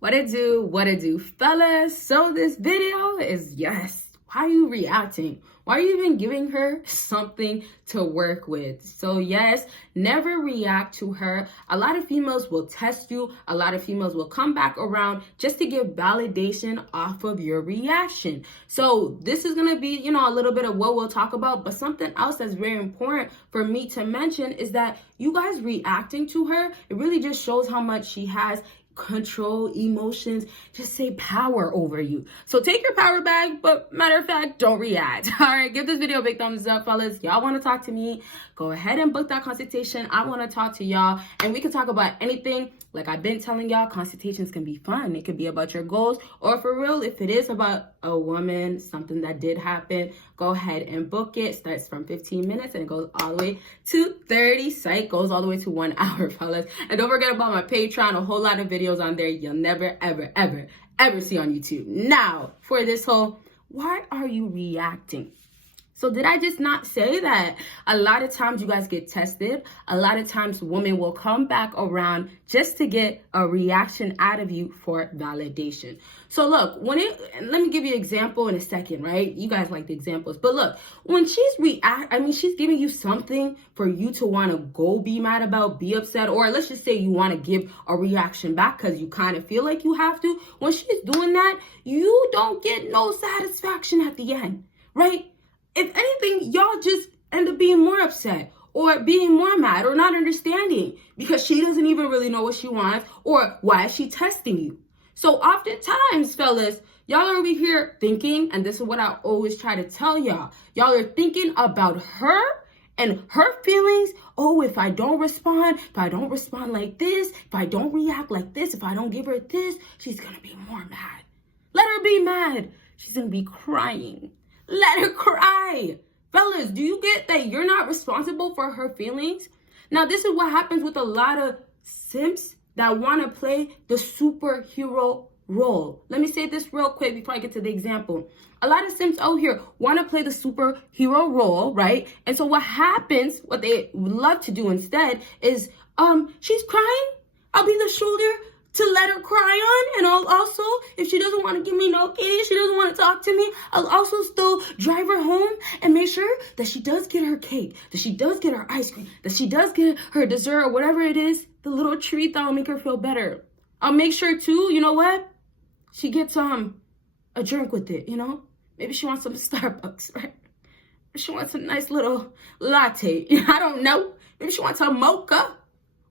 What it do, fellas? So this video is, yes, why are you reacting? Why are you even giving her something to work with? So yes, never react to her. A lot of females will test you. A lot of females will come back around just to give validation off of your reaction. So this is going to be, a little bit of what we'll talk about. But something else that's very important for me to mention is that you guys reacting to her, it really just shows how much she has control, emotions, just say power over you. So take your power back, but matter of fact, don't react. All right, give this video a big thumbs up, fellas. Y'all want to talk to me? Go ahead and book that consultation. I want to talk to y'all, and we can talk about anything. Like I've been telling y'all, consultations can be fun. It could be about your goals, or for real, if it is about a woman, something that did happen, go ahead and book it. Starts from 15 minutes and it goes all the way to 30. Site goes all the way to 1 hour, fellas. And don't forget about my Patreon, a whole lot of videos on there you'll never, ever see on YouTube. Now, for this whole, why are you reacting? So did I just not say that a lot of times you guys get tested? A lot of times women will come back around just to get a reaction out of you for validation. So look, let me give you an example in a second, right? You guys like the examples. But look, when she's she's giving you something for you to want to go be mad about, be upset, or let's just say you want to give a reaction back because you kind of feel like you have to. When she's doing that, you don't get no satisfaction at the end, right? If anything, y'all just end up being more upset or being more mad or not understanding because she doesn't even really know what she wants or why is she testing you. So oftentimes, fellas, y'all are over here thinking, and this is what I always try to tell y'all, y'all are thinking about her and her feelings. Oh, if I don't respond like this, if I don't react like this, if I don't give her this, she's going to be more mad. Let her be mad. She's going to be crying. Let her cry. Fellas, do you get that you're not responsible for her feelings? Now, this is what happens with a lot of simps that want to play the superhero role. Let me say this real quick before I get to the example. A lot of simps out here want to play the superhero role, right? And so what happens, what they love to do instead is, she's crying, I'll be the shoulder to let her cry on, and I'll also, if she doesn't want to give me no kitty, she doesn't want to talk to me, I'll also still drive her home and make sure that she does get her cake, that she does get her ice cream, that she does get her dessert or whatever it is, the little treat that'll make her feel better. I'll make sure too, you know what? She gets a drink with it, Maybe she wants some Starbucks, right? She wants a nice little latte. I don't know. Maybe she wants a mocha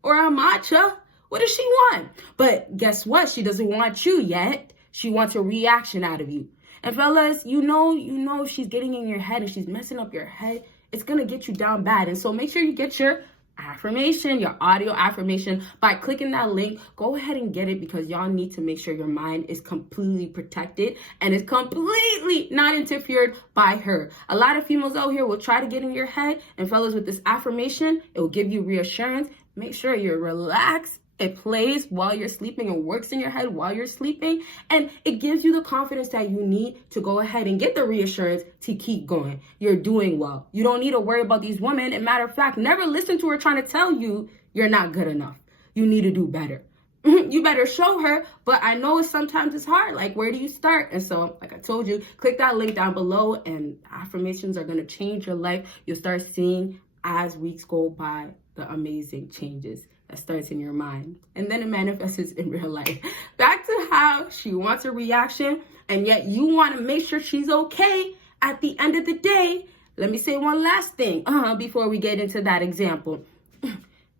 or a matcha. What does she want? But guess what? She doesn't want you yet. She wants a reaction out of you. And fellas, you know, if she's getting in your head and she's messing up your head, it's going to get you down bad. And so make sure you get your affirmation, your audio affirmation by clicking that link. Go ahead and get it because y'all need to make sure your mind is completely protected and is completely not interfered by her. A lot of females out here will try to get in your head, and fellas, with this affirmation, it will give you reassurance. Make sure you're relaxed. It plays while you're sleeping and works in your head while you're sleeping. And it gives you the confidence that you need to go ahead and get the reassurance to keep going. You're doing well. You don't need to worry about these women. And matter of fact, never listen to her trying to tell you you're not good enough. You need to do better. You better show her. But I know sometimes it's hard. Like, where do you start? And so, like I told you, click that link down below and affirmations are going to change your life. You'll start seeing as weeks go by the amazing changes that starts in your mind, and then it manifests in real life. Back to how she wants a reaction, and yet you want to make sure she's okay at the end of the day. Let me say one last thing before we get into that example.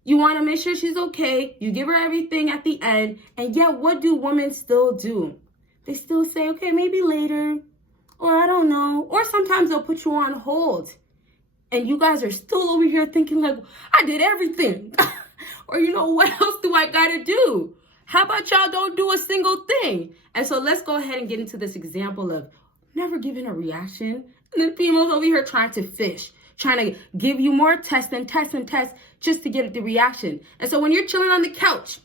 You want to make sure she's okay. You give her everything at the end, and yet what do women still do? They still say, okay, maybe later, or I don't know, or sometimes they'll put you on hold, and you guys are still over here thinking like, I did everything. Or what else do I gotta do? How about y'all don't do a single thing? And so let's go ahead and get into this example of never giving a reaction. And then females over here trying to fish, trying to give you more tests and tests and tests just to get the reaction. And so when you're chilling on the couch,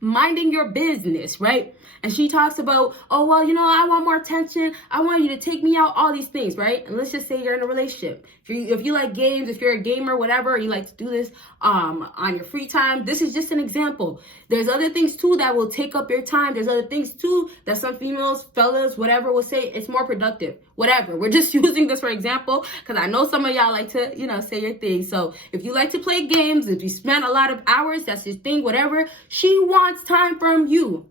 minding your business, right? And she talks about, oh, well, you know, I want more attention. I want you to take me out, all these things, right? And let's just say you're in a relationship. If you like games, if you're a gamer, whatever, you like to do this on your free time, this is just an example. There's other things too that will take up your time. There's other things too that some females, fellas, whatever, will say it's more productive. Whatever. We're just using this for example because I know some of y'all like to, you know, say your thing. So if you like to play games, if you spend a lot of hours, that's your thing, whatever, she wants time from you.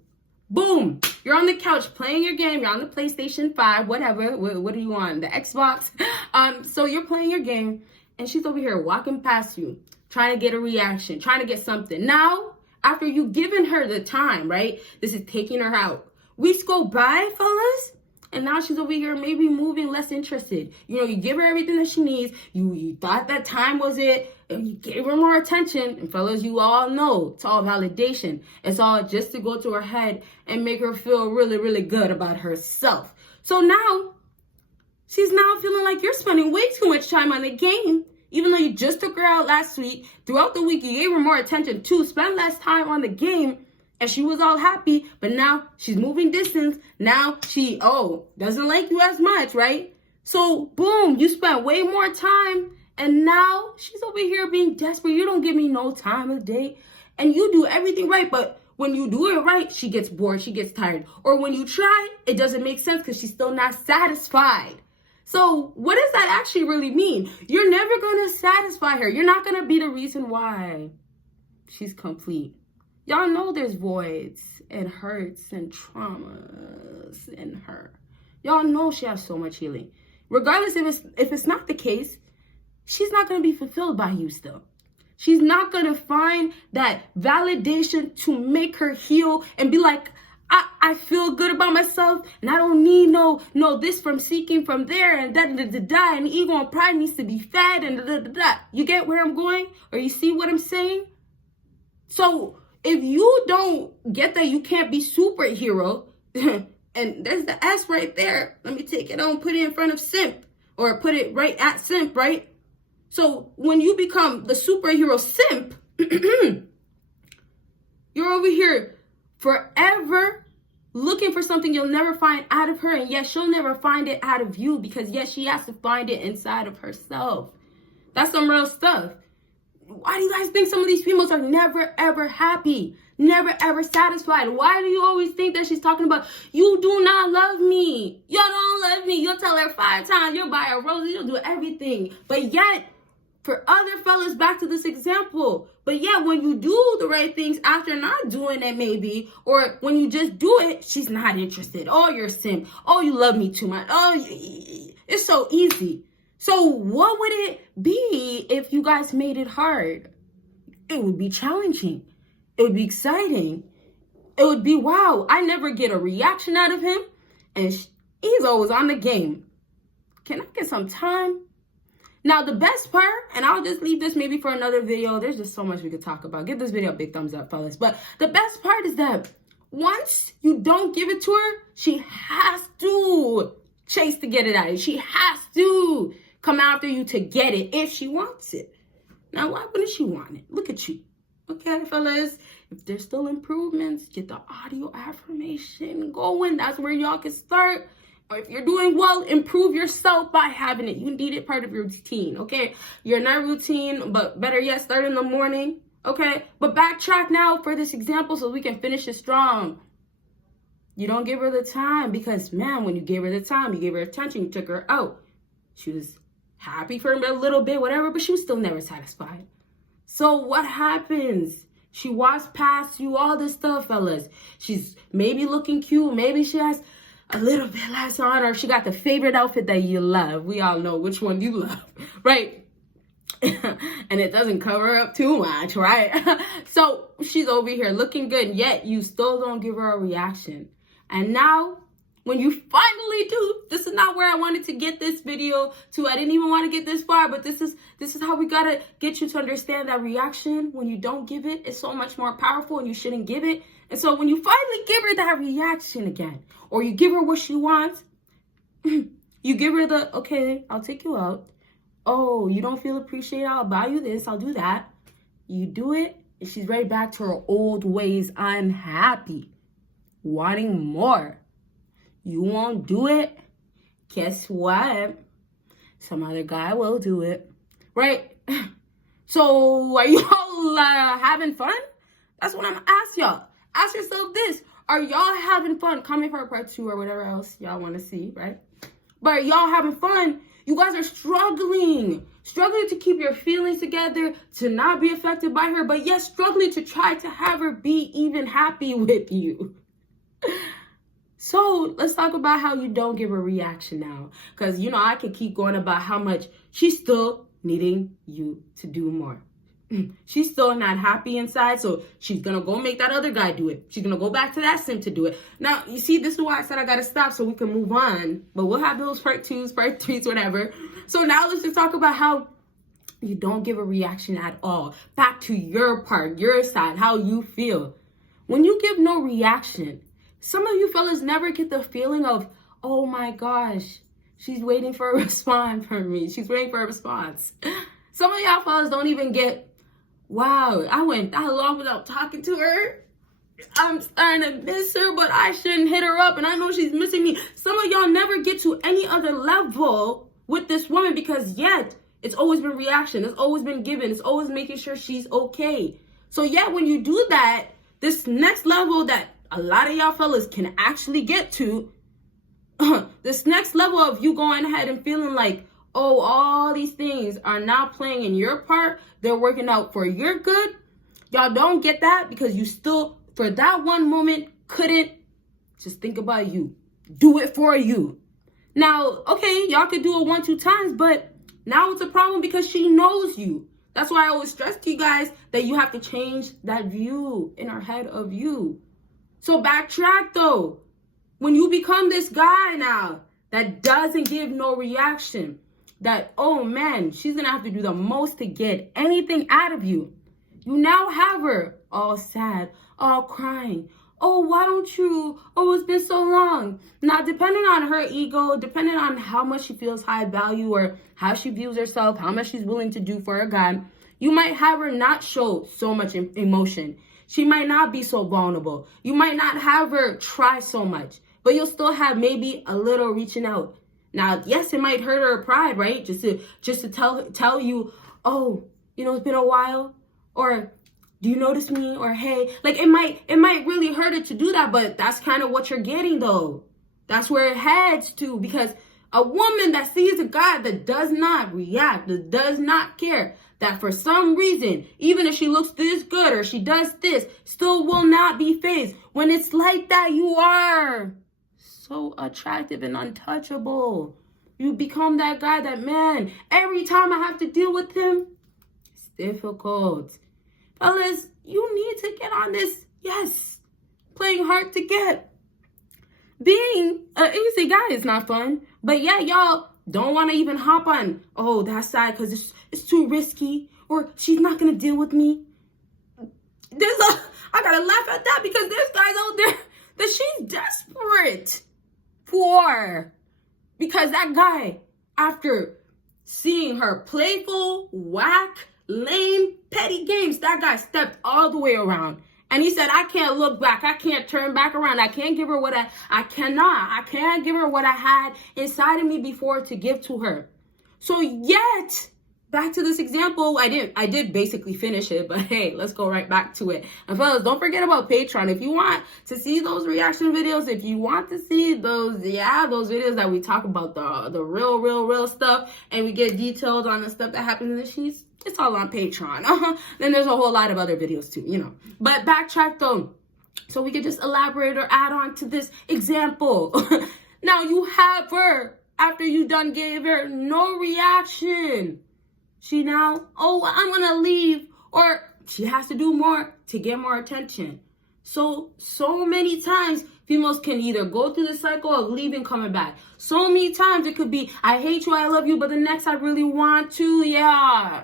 Boom. You're on the couch playing your game. You're on the PlayStation 5, whatever. What are you on? The Xbox. So you're playing your game and she's over here walking past you, trying to get a reaction, trying to get something. Now, after you've given her the time, right? This is taking her out. Weeks go by, fellas. And now she's over here maybe moving less interested. You know, you give her everything that she needs. You thought that time was it. And you gave her more attention. And fellas, you all know it's all validation. It's all just to go to her head and make her feel really, really good about herself. So now, she's now feeling like you're spending way too much time on the game. Even though you just took her out last week. Throughout the week, you gave her more attention too. Spend less time on the game. And she was all happy, but now she's moving distance. Now she, doesn't like you as much, right? So, boom, you spent way more time. And now she's over here being desperate. You don't give me no time of day. And you do everything right. But when you do it right, she gets bored. She gets tired. Or when you try, it doesn't make sense because she's still not satisfied. So what does that actually really mean? You're never going to satisfy her. You're not going to be the reason why she's complete. Y'all know there's voids and hurts and traumas in her. Y'all know she has so much healing. Regardless if it's not the case, she's not going to be fulfilled by you still. She's not going to find that validation to make her heal and be like, I feel good about myself and I don't need no this from seeking from there and da-da-da-da-da and ego and pride needs to be fed and da-da-da-da. You get where I'm going? Or you see what I'm saying? So if you don't get that you can't be superhero, and there's the S right there. Let me take it on, put it in front of simp, or put it right at simp, right? So when you become the superhero simp, you're over here forever looking for something you'll never find out of her. And yes, she'll never find it out of you because yes, she has to find it inside of herself. That's some real stuff. Why do you guys think some of these females are never, ever happy? Never, ever satisfied? Why do you always think that she's talking about, you do not love me. You don't love me. You'll tell her 5 times. You'll buy her roses. You'll do everything. But yet, for other fellas, back to this example. But yet, when you do the right things after not doing it maybe, or when you just do it, she's not interested. Oh, you're a simp. Oh, you love me too much. Oh, it's so easy. So what would it be if you guys made it hard? It would be challenging. It would be exciting. It would be, wow, I never get a reaction out of him. And he's always on the game. Can I get some time? Now, the best part, and I'll just leave this maybe for another video. There's just so much we could talk about. Give this video a big thumbs up, fellas. But the best part is that once you don't give it to her, she has to chase to get it out of you. She has to come after you to get it if she wants it. Now, why wouldn't she want it? Look at you. Okay, fellas, if there's still improvements, get the audio affirmation going. That's where y'all can start. Or if you're doing well, improve yourself by having it. You need it part of your routine, okay? Your night routine, but better yet, start in the morning, okay? But backtrack now for this example so we can finish it strong. You don't give her the time because, man, when you gave her the time, you gave her attention, you took her out. She was happy for a little bit, whatever, but she was still never satisfied. So what happens? She walks past you, all this stuff, fellas. She's maybe looking cute. Maybe she has a little bit less on, or she got the favorite outfit that you love. We all know which one you love, right? And it doesn't cover up too much, right? So she's over here looking good, yet you still don't give her a reaction. And now, when you finally do, this is not where I wanted to get this video to. I didn't even want to get this far, but this is how we gotta get you to understand that reaction. When you don't give it, it's so much more powerful and you shouldn't give it. And so when you finally give her that reaction again, or you give her what she wants, you give her the, okay, I'll take you out. Oh, you don't feel appreciated? I'll buy you this. I'll do that. You do it. and she's right back to her old ways, unhappy, wanting more. You won't do it? Guess what? Some other guy will do it, right? So are y'all having fun? That's what I'm gonna ask y'all. Ask yourself this. Are y'all having fun? Comment for a part 2 or whatever else y'all want to see, right? But are y'all having fun? You guys are struggling to keep your feelings together, to not be affected by her, but yet struggling to try to have her be even happy with you. So let's talk about how you don't give a reaction now. Because, I could keep going about how much she's still needing you to do more. She's still not happy inside, so she's going to go make that other guy do it. She's going to go back to that sim to do it. Now, you see, this is why I said I got to stop so we can move on. But we'll have those part 2s, part 3s, whatever. So now let's just talk about how you don't give a reaction at all. Back to your part, your side, how you feel. When you give no reaction, some of you fellas never get the feeling of, oh my gosh, she's waiting for a response from me. She's waiting for a response. Some of y'all fellas don't even get, wow, I went that long without talking to her. I'm starting to miss her, but I shouldn't hit her up, and I know she's missing me. Some of y'all never get to any other level with this woman because yet it's always been reaction. It's always been given. It's always making sure she's okay. So yet when you do that, this next level that a lot of y'all fellas can actually get to, this next level of you going ahead and feeling like, oh, all these things are now playing in your part. They're working out for your good. Y'all don't get that because you still, for that one moment, couldn't just think about you. Do it for you. Now, okay, y'all could do it 1, 2 times, but now it's a problem because she knows you. That's why I always stress to you guys that you have to change that view in our head of you. So backtrack though. When you become this guy now that doesn't give no reaction, that, oh man, she's going to have to do the most to get anything out of you. You now have her all sad, all crying. Oh, why don't you? Oh, it's been so long. Now, depending on her ego, depending on how much she feels high value or how she views herself, how much she's willing to do for a guy, you might have her not show so much emotion. She might not be so vulnerable. You might not have her try so much, but you'll still have maybe a little reaching out. Now, yes, it might hurt her pride, right? Just to tell you, oh, it's been a while, or do you notice me? Or hey, like it might really hurt her to do that, but that's kind of what you're getting though. That's where it heads to, because a woman that sees a guy that does not react, that does not care, that for some reason, even if she looks this good or she does this, still will not be fazed. When it's like that, you are so attractive and untouchable. You become that guy that, man, every time I have to deal with him, it's difficult. Fellas, you need to get on this, yes, playing hard to get. Being an easy guy is not fun, but yeah, y'all don't want to even hop on, oh, that side because it's too risky, or she's not going to deal with me. I got to laugh at that because there's guys out there that she's desperate for. Because that guy, after seeing her playful, whack, lame, petty games, that guy stepped all the way around. And he said, I can't look back. I can't turn back around. I can't give her I can't give her what I had inside of me before to give to her. So yet, back to this example, I did basically finish it, but hey, let's go right back to it. And fellas, don't forget about Patreon. If you want to see those reaction videos, if you want to see those videos that we talk about the real stuff, and we get details on the stuff that happens in the sheets, it's all on Patreon. Then there's a whole lot of other videos too, But backtrack though, so we could just elaborate or add on to this example. Now you have her, after you done gave her no reaction. She now, oh, I'm going to leave. Or she has to do more to get more attention. So many times, females can either go through the cycle of leaving, coming back. So many times it could be, I hate you, I love you, but the next I really want to, yeah.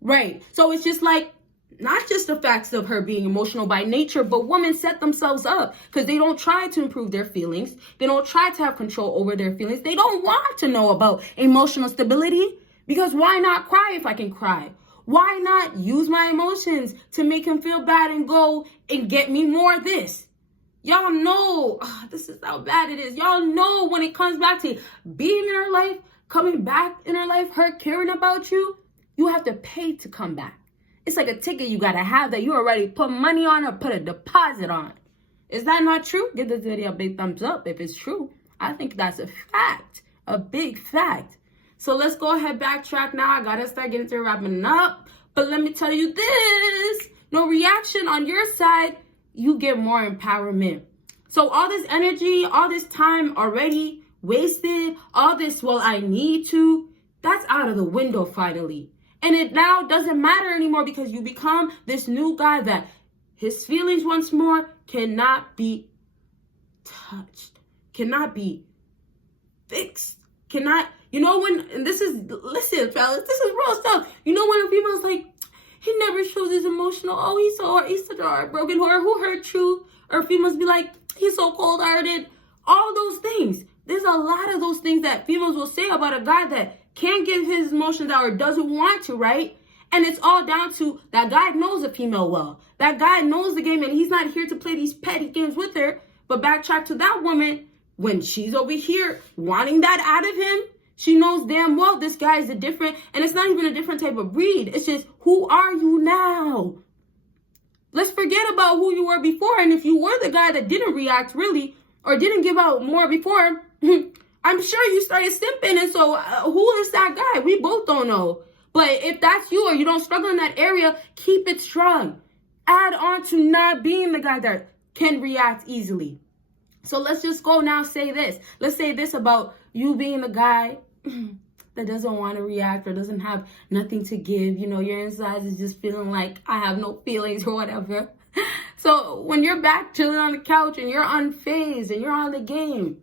Right. So it's just like, not just the facts of her being emotional by nature, but women set themselves up because they don't try to improve their feelings. They don't try to have control over their feelings. They don't want to know about emotional stability. Because why not cry if I can cry? Why not use my emotions to make him feel bad and go and get me more of this? Y'all know, this is how bad it is. Y'all know when it comes back to being in her life, coming back in her life, her caring about you, you have to pay to come back. It's like a ticket you got to have that you already put money on or put a deposit on. Is that not true? Give this video a big thumbs up if it's true. I think that's a fact, a big fact. So let's go ahead, backtrack now. I got to start getting to wrapping up. But let me tell you this, no reaction on your side, you get more empowerment. So all this energy, all this time already wasted, all this, well, I need to, that's out of the window finally. And it now doesn't matter anymore because you become this new guy that his feelings once more cannot be touched, cannot be fixed, cannot, you know, when, and this is, listen, fellas, this is real stuff. You know, when a female's like, he never shows his emotional, oh, he's such a heartbroken whore, who hurt you? Or females be like, he's so cold-hearted. All those things. There's a lot of those things that females will say about a guy that can't give his emotions out or doesn't want to, right? And it's all down to that guy knows a female well. That guy knows the game and he's not here to play these petty games with her. But backtrack to that woman, when she's over here wanting that out of him, she knows damn well this guy is a different, and it's not even a different type of breed. It's just, who are you now? Let's forget about who you were before. And if you were the guy that didn't react really, or didn't give out more before, I'm sure you started simping. And so who is that guy? We both don't know. But if that's you or you don't struggle in that area, keep it strong. Add on to not being the guy that can react easily. So let's just go now say this. Let's say this about you being the guy that doesn't want to react or doesn't have nothing to give. You know, your inside is just feeling like I have no feelings or whatever. So when you're back chilling on the couch and you're unfazed and you're on the game,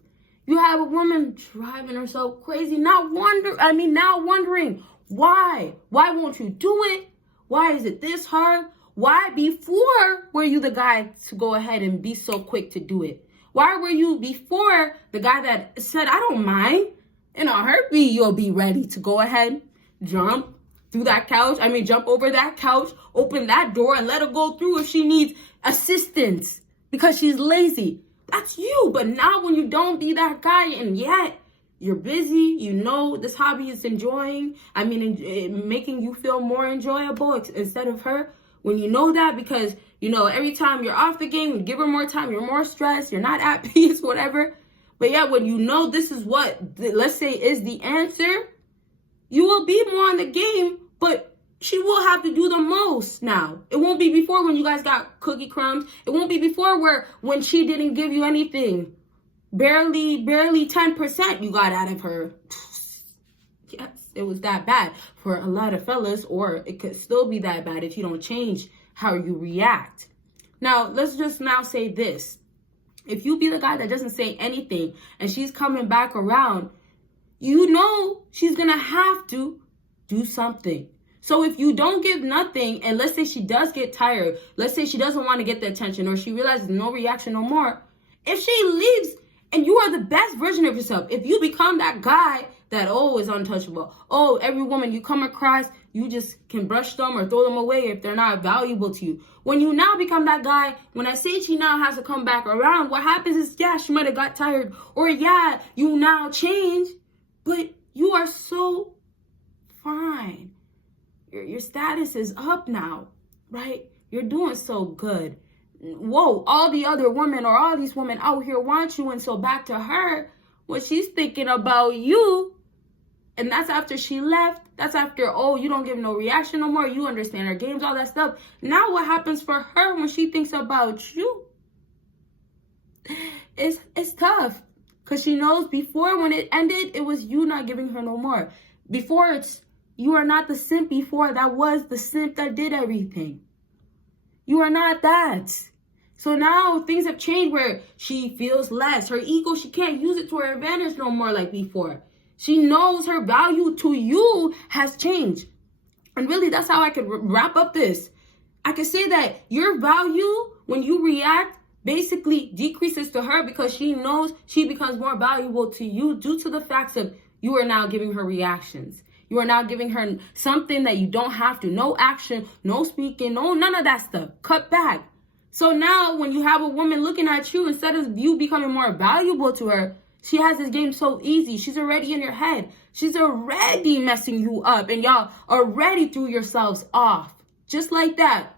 you have a woman driving herself crazy, now wondering why? Why won't you do it? Why is it this hard? Why before were you the guy to go ahead and be so quick to do it? Why were you before the guy that said, I don't mind? In a heartbeat, you'll be ready to go ahead, jump through that couch. Jump over that couch, open that door and let her go through if she needs assistance because she's lazy. That's you. But now when you don't be that guy and yet you're busy, you know this hobby is making you feel more enjoyable instead of her. When you know that, because, you know, every time you're off the game, you give her more time, you're more stressed, you're not at peace, whatever. But yeah, when you know this is what, let's say, is the answer, you will be more on the game, but she will have to do the most now. It won't be before when you guys got cookie crumbs. It won't be before when she didn't give you anything. Barely 10% you got out of her. Yes, it was that bad for a lot of fellas, or it could still be that bad if you don't change how you react. Now, let's just now say this. If you be the guy that doesn't say anything and she's coming back around, you know she's going to have to do something. So if you don't give nothing, and let's say she does get tired, let's say she doesn't want to get the attention, or she realizes no reaction no more, if she leaves and you are the best version of yourself, if you become that guy that, is untouchable, every woman you come across, you just can brush them or throw them away if they're not valuable to you. When you now become that guy, when I say she now has to come back around, what happens is, yeah, she might have got tired, or yeah, you now change, but you are so fine. Your status is up now, right? You're doing so good. Whoa, all the other women or all these women out here want you, and so back to her, what she's thinking about you, and that's after she left. That's after, you don't give no reaction no more. You understand her games, all that stuff. Now what happens for her when she thinks about you? It's tough. Because she knows before when it ended, it was you not giving her no more. Before you are not the simp before. That was the simp that did everything. You are not that. So now things have changed where she feels less. Her ego, she can't use it to her advantage no more like before. She knows her value to you has changed. And really, that's how I could wrap up this. I could say that your value, when you react, basically decreases to her because she knows she becomes more valuable to you due to the facts of you are now giving her reactions. You are now giving her something that you don't have to. No action, no speaking, no none of that stuff. Cut back. So now when you have a woman looking at you, instead of you becoming more valuable to her, she has this game so easy. She's already in your head. She's already messing you up. And y'all already threw yourselves off. Just like that.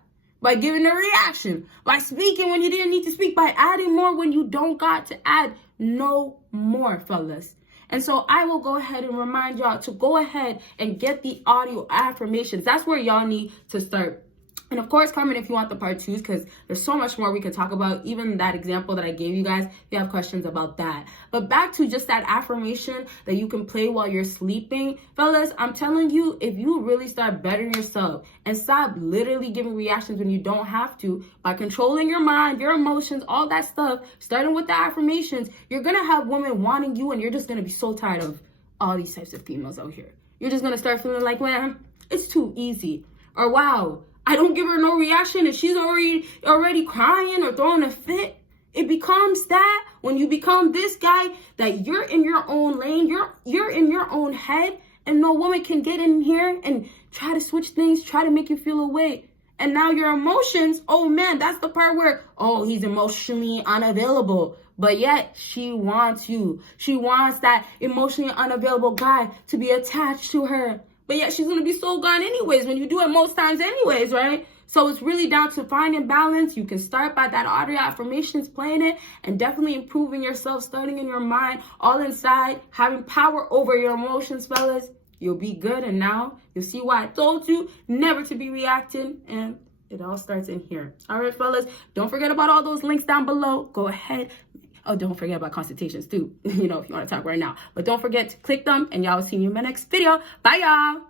By giving a reaction. By speaking when you didn't need to speak. By adding more when you don't got to add no more, fellas. And so I will go ahead and remind y'all to go ahead and get the audio affirmations. That's where y'all need to start. And of course, comment if you want the part 2s, because there's so much more we could talk about. Even that example that I gave you guys, if you have questions about that. But back to just that affirmation that you can play while you're sleeping. Fellas, I'm telling you, if you really start bettering yourself and stop literally giving reactions when you don't have to, by controlling your mind, your emotions, all that stuff, starting with the affirmations, you're going to have women wanting you, and you're just going to be so tired of all these types of females out here. You're just going to start feeling like, man, it's too easy. Or wow, I don't give her no reaction and she's already crying or throwing a fit. It becomes that when you become this guy that you're in your own lane, you're in your own head, and no woman can get in here and try to switch things, try to make you feel away. And now your emotions, oh man, that's the part where, oh, he's emotionally unavailable. But yet she wants you. She wants that emotionally unavailable guy to be attached to her. But yet she's going to be so gone anyways when you do it most times anyways, right? So it's really down to finding balance. You can start by that audio affirmations, playing it, and definitely improving yourself, starting in your mind, all inside, having power over your emotions, fellas. You'll be good. And now you'll see why I told you never to be reacting. And it all starts in here. All right, fellas, don't forget about all those links down below. Go ahead. Oh, don't forget about consultations too, if you want to talk right now. But don't forget to click them, and y'all will see you in my next video. Bye, y'all.